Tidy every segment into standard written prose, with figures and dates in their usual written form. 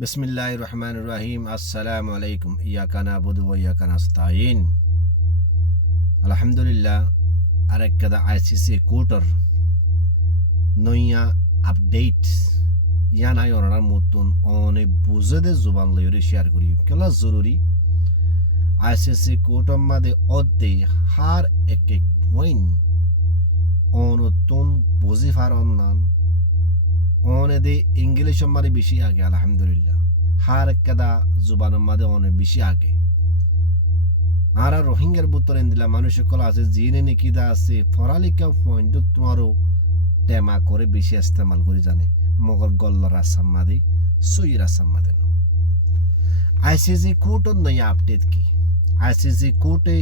বিসমিল্লাহির রহমানির রহিম। আসসালামু আলাইকুম। ইয়াকা নাবুদু ওয়া ইয়াকা নাস্তাইন। আলহামদুলিল্লাহ, আরেকটা আইসিসি কোর্টর নইয়া আপডেট ইয়ানাই ওনার মতন অনেক বুঝে জুবান লইরে শেয়ার করি কেলা জরুরি আইসিসি কোর্টর মাঝে অদ্দে হার এক এক পয়েন্ট অনতুন বুঝি ফারন নান অনেদে ইংলিশ মারে বেশি আগে আলহামদুলিল্লাহ হার একটা জুবানের মাঝে অনেক বেশি আগে আর রোহিঙ্গার বুতরে দিলা মানুষের কলা আছে জিনে নিকিদা আছে ফরালিকা পয়েন্ট তোমারও টেমা করে বেশি ইস্তেমাল করে জানে মগর গল্লর আসাম মাদে সইর আসাম মাদে ন আইসিসি কোর্টর নয়া আপডেট কি আইসিসি কোর্টে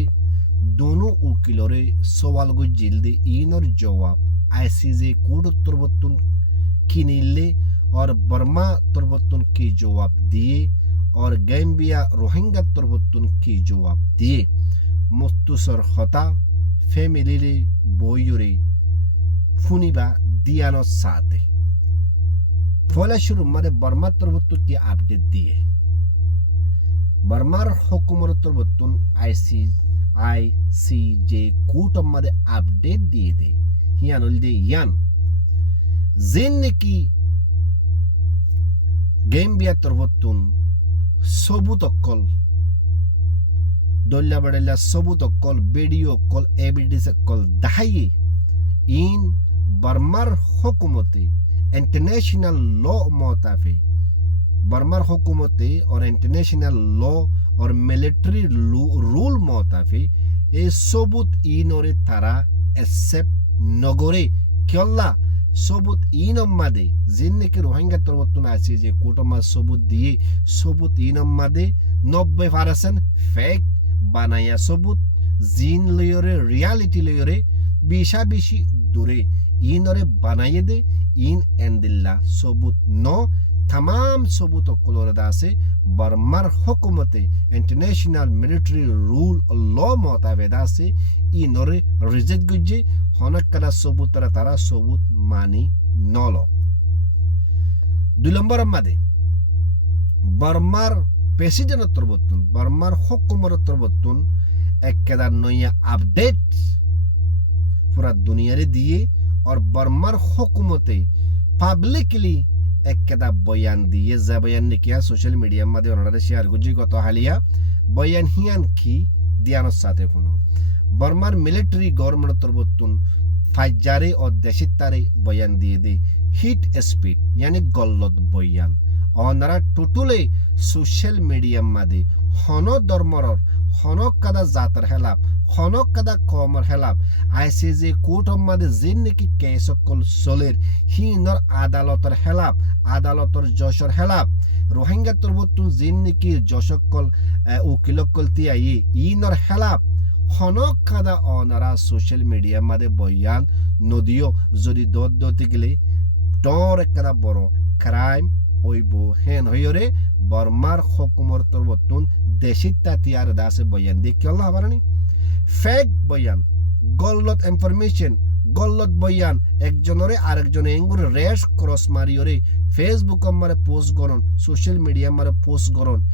दोनों उकिलोरे सवाल को जेल दे इन और जवाब आईसीजे कोर्ट उत्तरबत्तुन किनिले और बर्मा उत्तरबत्तुन की जवाब दिए और गैम्बिया रोहिंग्या उत्तरबत्तुन की जवाब दिए मुस्तुसर हता फैमिली बोयोरे फुनिबा दियानो साथे फला शुरू मारे बर्मा उत्तरबत्तुन की अपडेट दिए बर्मार हुकुमत उत्तरबत्तुन आईसीजे कोर्ट मध्ये अपडेट दिए दे हियान उलदे यान जेन्ने की गैम्बिया तरबत्तुन सबूत अक्कल दल्ला बडल्ला सबूत अक्कल वीडियो कॉल एविडेंस अक्कल दाहिए इन बर्मार हुकूमते इंटरनेशनल लॉ मोताफे बर्मार हुकूमते और इंटरनेशनल लॉ और मिलिट्री रूल मोताफे ए सबूत इनोरे तारा एक्सेप्ट नगरे क्योंला सबूत इन मादे जिनने के रोहिंग्या तरबत्तुन आसी जे कोटमा सबूत दिए सबूत इन मादे 90% फेक बनाया सबूत जिन लयोरे रियलिटी लयोरे बिशा बिशी दूरे इनोरे बनाए दे इन एंदिल्ला सबूत नो तमाम सबूत कोलोरदा से बर्मार हुकूमते इंटरनेशनल मिलिट्री रूल लॉ मोतावेदा से इनोरे रिजेक्ट गुजे हनकला सबूत तारा सबूत मानी नलो दुई नम्बर मादे बर्मार प्रेसिडेंट तरबत्तुन बर्मार हुकूमत तरबत्तुन एकदा नया अपडेट पूरा दुनिया रे दिए और बर्मार हुकूमते पब्लिकली एकदा बयान दिए जा बयान ने किया सोशल मीडिया मध्ये ओनारे शेयर गुजी गत हालिया बयान हियान की दियानो साथे फुनो बर्मार मिलिट्री गवर्नमेंट तरबत्तुन फाइजारे और देशितारे बयान दिए दे हिट स्पीड यानी गल्लत बयान ओनारा टोटले सोशल मीडिया मध्ये हनो धर्मरर हनो कदा जातर हेलाप हनो कदा कमर हेलाप आईसीजे कोर्ट मादे जिन की केस कल सोलेर हिनर आदालतर हेलाप आदालतर जशर हेलाप रोहिंग्या तरबत्तुन जिन की जशकल उकिलकल तियाई इनर हेलाप हनो कदा ओनारा सोशल मीडिया मादे बयान नदियो जदि दत दते गेले टोर एकदा बড় क्राइम ओइबो हेन हयरे बर्मार हुकूमत तरबत्तुन देशिता तियार दासे बयान दे केला हबारनी फेक बयान गलत इनफरमेशन गलत बयान एकजनरे आरेकजने एंगुर रेश क्रॉस मारियोरे फेसबुक मारे पोस्ट करन सोशल मीडिया मारे पोस्ट करन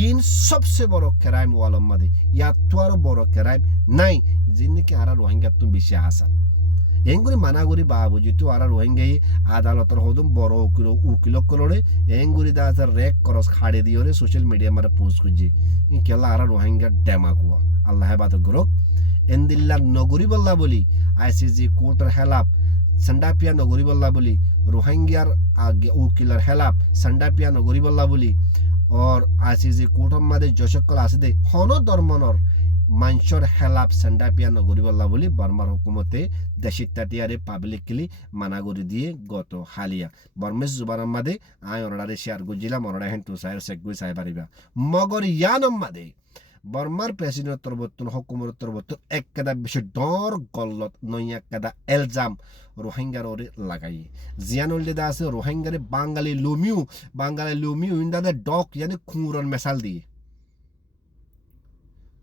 इन सबसे बड़ क्राइम वालम मादे या तो आरो बड़ क्राइम নাই जिनके आरा रोहिंग्या तुम बेশি आसान एंगुरी मानागुरी बाबू जितु आरा रोहिंग्या आदालतर होदम बड़ उकिल कलोरे एंगुरी दास रेक क्रॉस खाड़े दियोरे सोशल मीडिया मारे पोस्ट कुजी इन केला आरा रोहिंग्या डेमाकुआ अल्लाह बात गुरक एंदिल्ला नगरी बल्ला बोली आईसीजी कोर्टर हेलाप संडापिया नगरी बल्ला बोली रोहिंग्यार आगे उकिलर हेलाप संडापिया नगरी बल्ला बोली और आईसीजी कोर्टर मादे जशकल आसे दे हनो धर्मनर मानसर हेलाप संडापिया नगरी बल्ला बोली बर्मार हुकूमते देशिताटियारे पाब्लिकली मानागरी दिए गत हालिया बर्मेश जुबान मादे आय ओनारे शेयर गुजिला मनरा हेन तु सायर सेगुई साय पारिबा मगर यानम मादे बर्मार प्रेसिडेंट तरबत्तुन हुकूमत तरबत्तुन एकदा बेशि डर गल्लत नया कदा एलजाम रोहिंग्यार ओरे लगाई जियानुल दा আছে रोहिंग्यारे बांगाली लुमिउ इंदादे डक यानी खुरन मेसाल दिए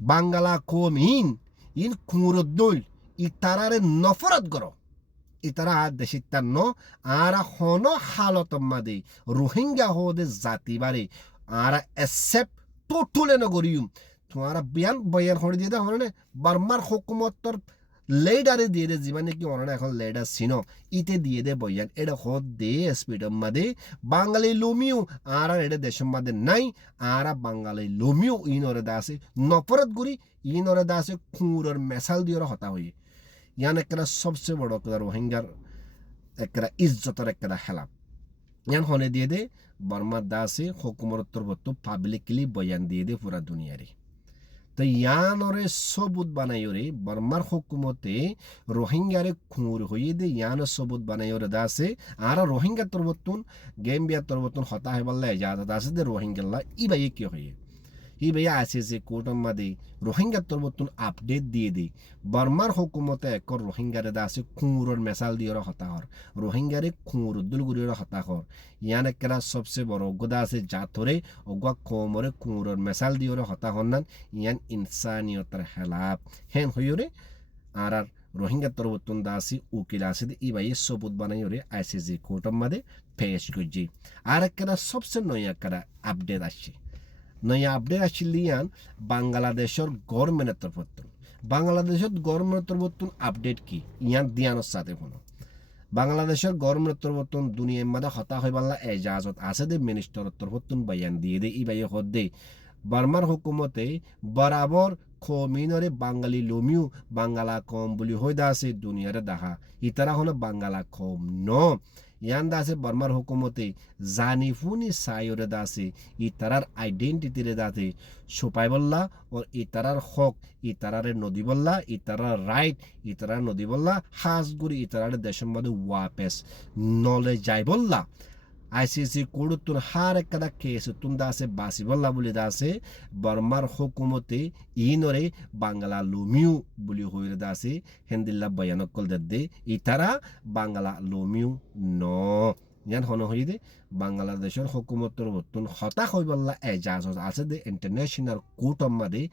बांगाला कोम इन खुर दोल इ तारारे नफरत करो ইতারা দেশিতান্ন আরা হন হালত মাদে রোহিঙ্গা হদে জাতি বারে আরা অ্যাকসেপ্ট টোটুলে নগরিয়ুম তোমারা বিয়ান বয়ান হরে দিয়ে হনে বার্মার হুকুমতর লেডারে দিয়ে দে জীবনে কি অননা এখন লেডার সিনো ইতে দিয়ে দে বয়ান এটা হদ দে স্পিডম মাদে বাঙালি লোমিও আরা এটা দেশম মাদে নাই আরা বাঙালি লোমিও ইনরে দাসে নফরত গুরি ইনরে দাসে খুঁরর মেসাল দিয়ে হতা হয়ে ইয়ান একটা সবচেয়ে বড় একটা রোহিঙ্গার একটা ইজ্জতের একটা হেলাপ ইয়ান হনে দিয়ে দে বর্মার দাসে হুকুমতর বত্ত পাবলিকলি বয়ান দিয়ে দে পুরা দুনিয়ারে তো ইয়ানরে সবুত বানাইরে বর্মার হুকুমতে রোহিঙ্গারে খুঁর হয়ে দে ইয়ান সবুত বানাইরে দাসে আর রোহিঙ্গা তরবতুন গেমবিয়া তরবতুন হতা হেবাল্লা এজাজত আছে দে রোহিঙ্গাল্লা ইবাই কি হয়ে ইবাই আছে যে কোর্টম মাদে রোহিঙ্গা তরবতুন আপডেট দিয়ে দে বর্মার হুকুমতে এক রোহিঙ্গারে দাসে খুঁরর মেসাল দিয়ে হতা হর রোহিঙ্গারে খুঁর দুলগুড়ির হতা হর ইয়ান একটা সবচেয়ে বড় অজ্ঞতা আছে জাতরে অজ্ঞা কমরে খুঁরর মেসাল দিয়ে হতা হন্নান ইয়ান ইনসানিয়তার হেলাপ হেন হইরে আর রোহিঙ্গা তরবতুন দাসি উকিল আছে ইবাই সবুত বানাইরে আইসিজি কোর্টম মাদে পেশ করছি আর একটা সবচেয়ে নয়া একটা আপডেট আসছে নয়া আপডেট আসছিল ইয়ান বাংলাদেশের গভর্নমেন্টের তরফতুন বাংলাদেশের গভর্নমেন্টের তরফতুন আপডেট কি ইয়ান দিয়ানোর সাথে কোনো বাংলাদেশের গভর্নমেন্টের তরফতুন দুনিয়ার মধ্যে হতা হইবাল্লা এজাজত আছে দে মিনিস্টারের তরফতুন বয়ান দিয়ে দে ইবাই হদ দে বার্মার হুকুমতে বরাবর খমিনরে বাঙালি লোমিও বাঙ্গালা কম বলি হয়ে আছে দুনিয়ারে দেখা ইতারা হলো বাঙ্গালা কম ন ইয়ান দাসে বর্মার হুকুমতে জানিফুনি সায়রে দাসে ইতারার আইডেন্টিটিরে দাসে সোপাই বললা ও ইতারার হক ইতারারে নদী বললা ইতারার রাইট ইতারার নদী বললা হাজগুড়ি ইতারার দেশের মধ্যে ওয়াপেস নলে যাই বললা আইসিসি কোর্টুন হার একটা কেস তুন দাসে বাসি বললা বলে দাসে বর্মার হুকুমতে ইনরে বাংলা লোমিও বলি হইরে দাসে হেন্দিল্লা বয়ানকল দে ইতারা বাংলা লোমিও ন ইয়ান হন হইদে বাংলাদেশের হুকুমতর বর্তন হতা হইবল্লা এজাজত আছে দে ইন্টারন্যাশনাল কোর্টম মাদে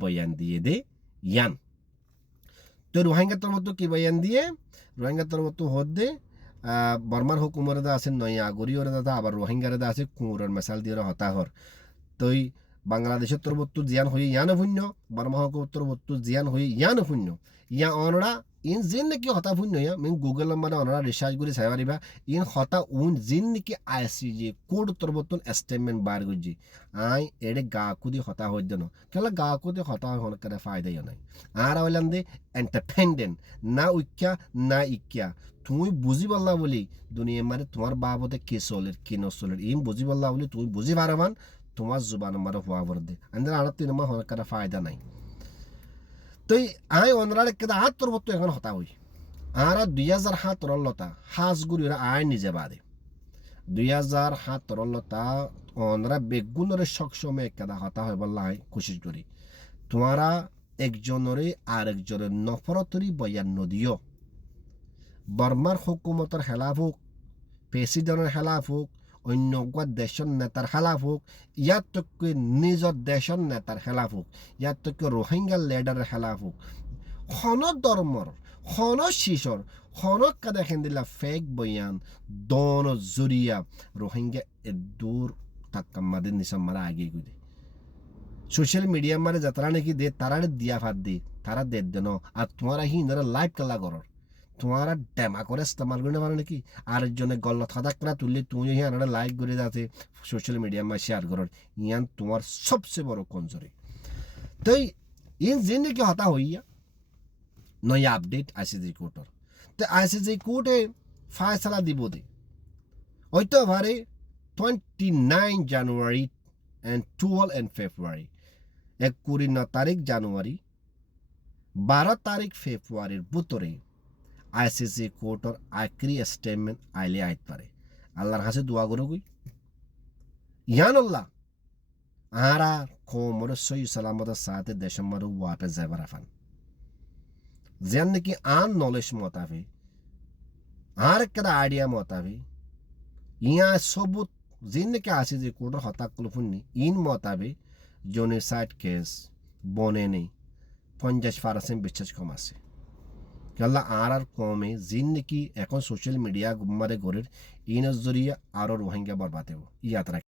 বয়ান দিয়ে দে ইয়ান তো রোহিঙ্গা তরমত কি বয়ান দিয়ে রোহিঙ্গা তরমত হদ দে বর্মার হুকুমরে দা আছে নয়া আগরিয়রে দা আবার রোহিঙ্গারে দা আছে কুঁরর মেসাল দিয়ে হতাহর তই বাংলাদেশের তরবত্তু জিয়ান হয়ে ইয়ান শূন্য বর্মা হুকুমত তরবত্তু জিয়ান হয়ে ইয়ান শূন্য ইয়া অনরা ইন জিন নাকি হতা শূন্য ইয়া মিন গুগল মানে অনরা রিসার্চ করে চাই পারিবা ইন হতা উন জিন নাকি আইসি যে কোড তরবত্তুন স্টেটমেন্ট বার করছি আই এড়ে গাকুদি হতা হয়ে দেন কেলা গাকুদি হতা হন করে ফায়দাই নাই আর হইলাম দে এন্টারটেনমেন্ট না উইক্যা না ইক্যা তুমি বুঝি পারলা বলি দুনিয়া মানে তোমার বাবদে কে চলের কে নচলের ইম বুঝি পারলা বলি তুমি বুঝি পারবান তোমার জুবান আমার হওয়া বর দে আন্দার আর তিন মাস হওয়ার কাটা ফায়দা নাই তো আই অনরার কেদা হাত তোর বত্ত এখন হতা হই আর 2007 তরলতা হাজগুড়ি আই নিজে বাদে 2007 তরলতা অনরা বেগুনরে সক্ষমে কেদা হতা হয় বললা কোশিশ করি তোমারা একজনরে আর একজনের নফরতরি বয়ান নদিও বর্মার হুকুমতের খেলাফ হোক প্রেসিডেন্টের খেলাফ হোক অন্য দেশের নেতার খেলাফ হোক ইয়ার তকে নিজের দেশের নেতার খেলাফ হোক ইয়ার তকে রোহিঙ্গার লিডারের খেলাফ হোক হন ধর্মর হন শিশর হন কাদা খেন্দিলা ফেক বয়ান দন জরিয়া রোহিঙ্গা দূর তাক্কা মাদের নিশাম মারা আগে গুলি সোশ্যাল মিডিয়া মারে যাতারা নাকি দে তারা দিয়া ফাত দে তারা দে দেন আর তোমারা হি ইনারা লাইভ কালা করর তোমারা ড্যামা করে ইস্তেমাল করে পারো নাকি আরেকজনে গল্ল থাদাক না তুললে তুমি আনারা লাইক করে যাতে সোশ্যাল মিডিয়া মা শেয়ার করো ইয়ান তোমার সবচেয়ে বড় কমজোরি তো ইন যে নাকি হতা হইয়া নয়া আপডেট আইসিজি কোর্টর তো আইসিজি কোর্টে ফায়সালা দিব দে হয়তো ভারে 29 জানুয়ারি and 12 and February 29 তারিখ জানুয়ারি 12 তারিখ ফেব্রুয়ারির ভিতরে আইসিসি কোর্টর আখরি স্টেটমেন্ট আইলে আইতে পারে আল্লাহর কাছে দোয়া করো কই ইয়ান আল্লাহ আরা কোমর সই সালামতের সাথে দেশের মারু ওয়াপে যাবার আফান যেন নাকি আন নলেজ মতাবে আর একটা আইডিয়া মতাবে ইয়া সবুত জিন নাকি আছে যে কোর্টর হতাক কলফুন্নি ইন মতাবে জেনোসাইড কেস বনে নেই 50% বিশ্বাস কম আছে কেলা আর কমে জিন নাকি এখন সোশ্যাল মিডিয়া মারে গরের ইনর জরিয়া আরো রোহিঙ্গা বরবাদ হবো ইয়াদ রাখ